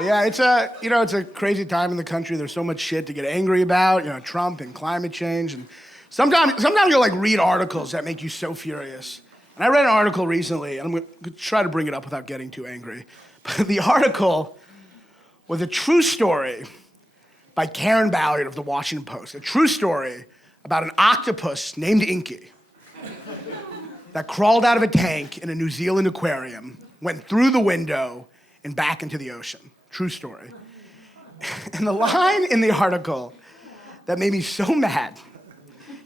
But yeah, it's a crazy time in the country. There's so much shit to get angry about, Trump and climate change. And sometimes you'll like read articles that make you so furious. And I read an article recently, and I'm going to try to bring it up without getting too angry. But the article was a true story by Karen Ballard of the Washington Post. A true story about an octopus named Inky that crawled out of a tank in a New Zealand aquarium, went through the window, and back into the ocean. True story. And the line in the article that made me so mad,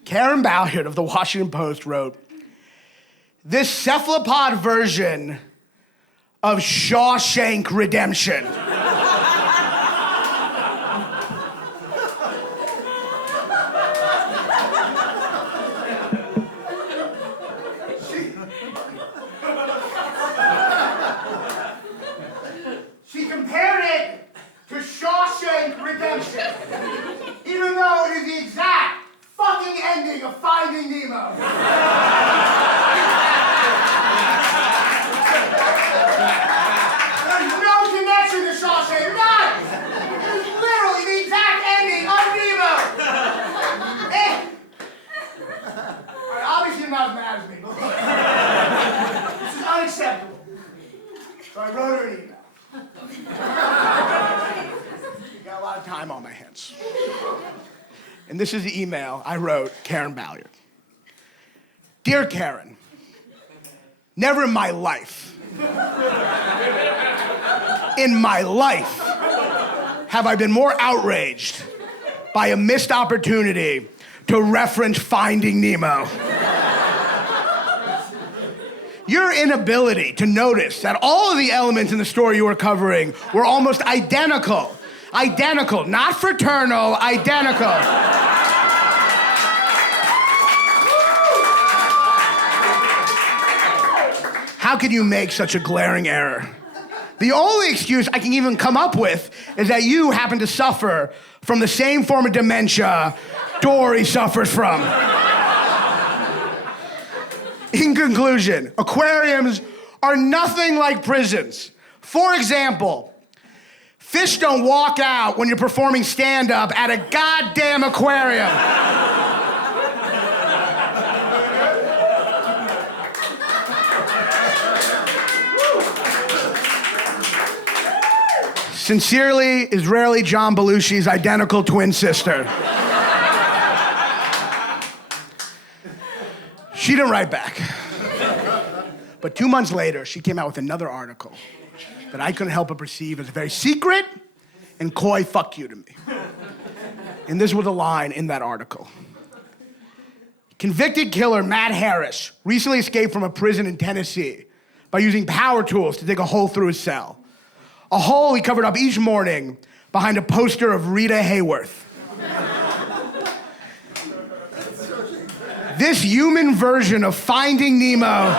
Karen Ballard of the Washington Post wrote, "This cephalopod version of Shawshank Redemption." She compared it to Shawshank Redemption, even though it is the exact fucking ending of Finding Nemo. There's no connection to Shawshank, none! It is literally the exact ending of Nemo! Alright, obviously you're not as mad as me, but this is unacceptable. So I wrote her an email. Got a lot of time on my hands. And this is the email I wrote Karen Ballard. Dear Karen, never in my life have I been more outraged by a missed opportunity to reference Finding Nemo. Your inability to notice that all of the elements in the story you were covering were almost identical. Identical, not fraternal, identical. How could you make such a glaring error? The only excuse I can even come up with is that you happen to suffer from the same form of dementia Dory suffers from. In conclusion, aquariums are nothing like prisons. For example, fish don't walk out when you're performing stand-up at a goddamn aquarium. Sincerely, Israeli John Belushi's identical twin sister. She didn't write back. But 2 months later, she came out with another article that I couldn't help but perceive as a very secret and coy fuck you to me. And this was a line in that article. Convicted killer Matt Harris recently escaped from a prison in Tennessee by using power tools to dig a hole through his cell. A hole he covered up each morning behind a poster of Rita Hayworth. This human version of Finding Nemo